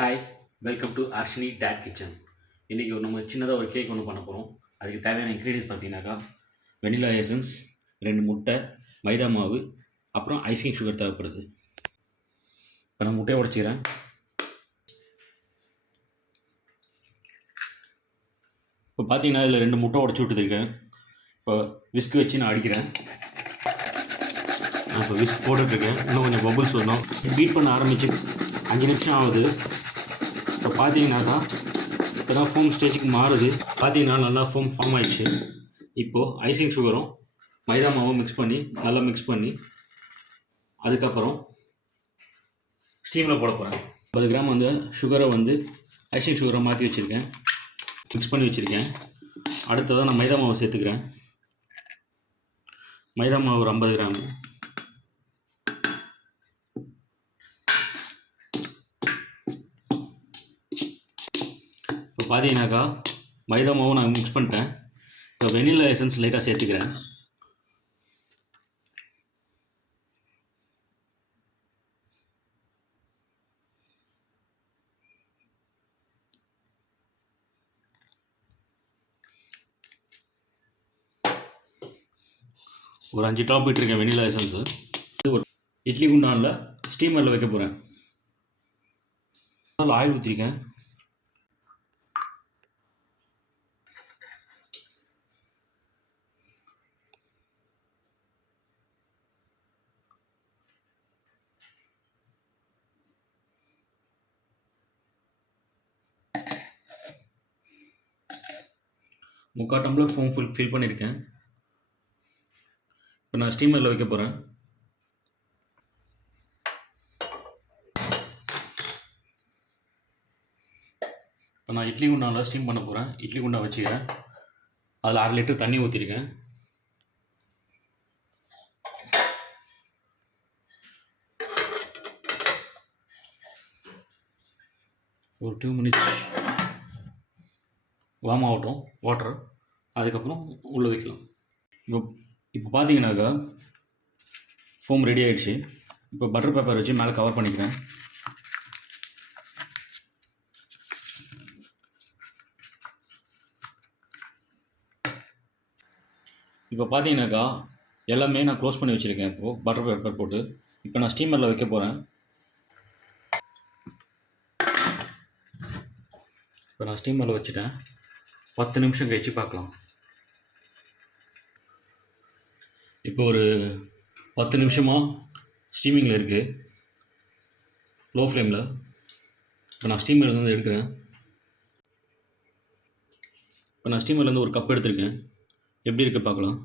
Hi welcome to Arshini date kitchen இன்றைக்கி ஒரு நம்ம சின்னதாக ஒரு கேக் ஒன்று பண்ண போகிறோம் அதுக்கு தேவையான இன்க்ரீடியன்ஸ் பார்த்தீங்கன்னாக்கா வெனிலா எசன்ஸ் ரெண்டு முட்டை மைதா மாவு அப்புறம் ஐசிங் சுகர் தேவைப்படுது. இப்போ நான் முட்டையை உடச்சிக்கிறேன். இப்போ பார்த்தீங்கன்னா இதில் ரெண்டு முட்டை உடச்சி விட்டுருக்கேன் இப்போ விஸ்க் வச்சு நான் அடிக்கிறேன். நான் இப்போ விஸ்க் போட்டுட்ருக்கேன் இன்னும் கொஞ்சம் பபுள்ஸ் வரணும். பீட் பண்ண ஆரம்பிச்சு அஞ்சு நிமிஷம் ஆகுது. இப்போ பார்த்தீங்கன்னாக்கா இப்போ தான் ஃபோம் ஸ்டேஜுக்கு மாறுது. பார்த்தீங்கன்னா நல்லா ஃபோம் ஃபார்ம் ஆயிடுச்சு. இப்போது ஐசிங் சுகரும் மைதா மாவும் மிக்ஸ் பண்ணி நல்லா மிக்ஸ் பண்ணி அதுக்கப்புறம் ஸ்டீமில் போட போகிறேன் ஐம்பது கிராம் வந்து சுகரை வந்து ஐசிங் சுகரை மாற்றி வச்சுருக்கேன். மிக்ஸ் பண்ணி வச்சுருக்கேன். அடுத்ததாக நான் மைதா மாவு சேர்த்துக்கிறேன். மைதா மாவு ஒரு ஐம்பது கிராம். பார்த்தீங்கன்னாக்கா மைதா மாவும் நான் மிக்ஸ் பண்ணிட்டேன். இப்போ வெனிலா எசன்ஸ் லைட்டாக சேர்த்துக்கிறேன். ஒரு அஞ்சு டாப் விட்டுருக்கேன் வெனிலா எசன்ஸு இது ஒரு இட்லி குண்டானில் ஸ்டீமரில் வைக்க போகிறேன் ஆயில் ஊற்றிருக்கேன் முக்கால் டம்ளர் ஃபோம் ஃபுல் ஃபில் பண்ணியிருக்கேன். இப்போ நான் ஸ்டீமரில் வைக்க போகிறேன் இப்போ நான் இட்லி குண்டாவில் ஸ்டீம் பண்ண போகிறேன் இட்லி குண்டா வச்சுக்கிறேன். அதில் அரை லிட்டர் தண்ணி ஊற்றிருக்கேன் ஒரு டூ மினிட்ஸ் வார்ம் ஆகட்டும் வாட்டர் அதுக்கப்புறம் உள்ளே வைக்கலாம். இப்போ இப்போ பார்த்தீங்கன்னாக்கா ஃபோம் ரெடி ஆகிடுச்சு இப்போ பட்டர் பேப்பர் வச்சு மேலே கவர் பண்ணிக்கிறேன். இப்போ பார்த்தீங்கன்னாக்கா எல்லாமே நான் க்ளோஸ் பண்ணி வச்சுருக்கேன். இப்போது பட்டர் பேப்பர் போட்டு. இப்போ நான் ஸ்டீமரில் வைக்க போகிறேன் இப்போ நான் ஸ்டீமரில் வச்சுட்டேன். பத்து நிமிஷம் கழிச்சு பார்க்கலாம். இப்போ ஒரு பத்து நிமிஷமாக ஸ்டீமிங்கில் இருக்குது லோ ஃப்ளேமில் இப்போ நான் ஸ்டீமர்லேருந்து எடுக்கிறேன். இப்போ நான் ஸ்டீமர்லேருந்து ஒரு கப் எடுத்திருக்கேன். எப்படி இருக்குது பார்க்கலாம்.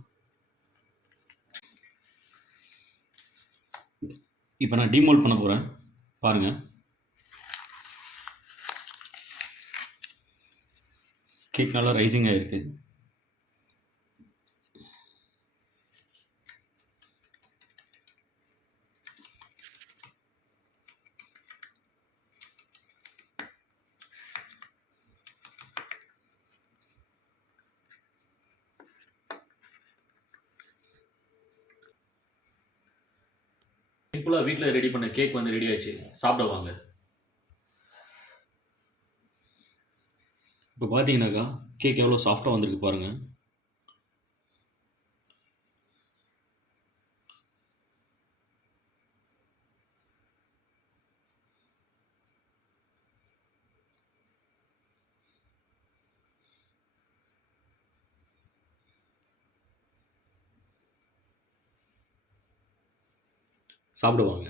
இப்போ நான் டீமோல்ட் பண்ண போகிறேன் பாருங்கள் கேக் நல்லா ரைசிங் ஆகிருக்கு சிம்பிளாக வீட்டில் ரெடி பண்ண கேக் வந்து ரெடி ஆச்சு சாப்பிட வாங்க. இப்போ பார்த்தீங்கன்னாக்கா கேக் எவ்வளோ சாஃப்டாக வந்திருக்கு பாருங்கள் சாப்பிடுவாங்க.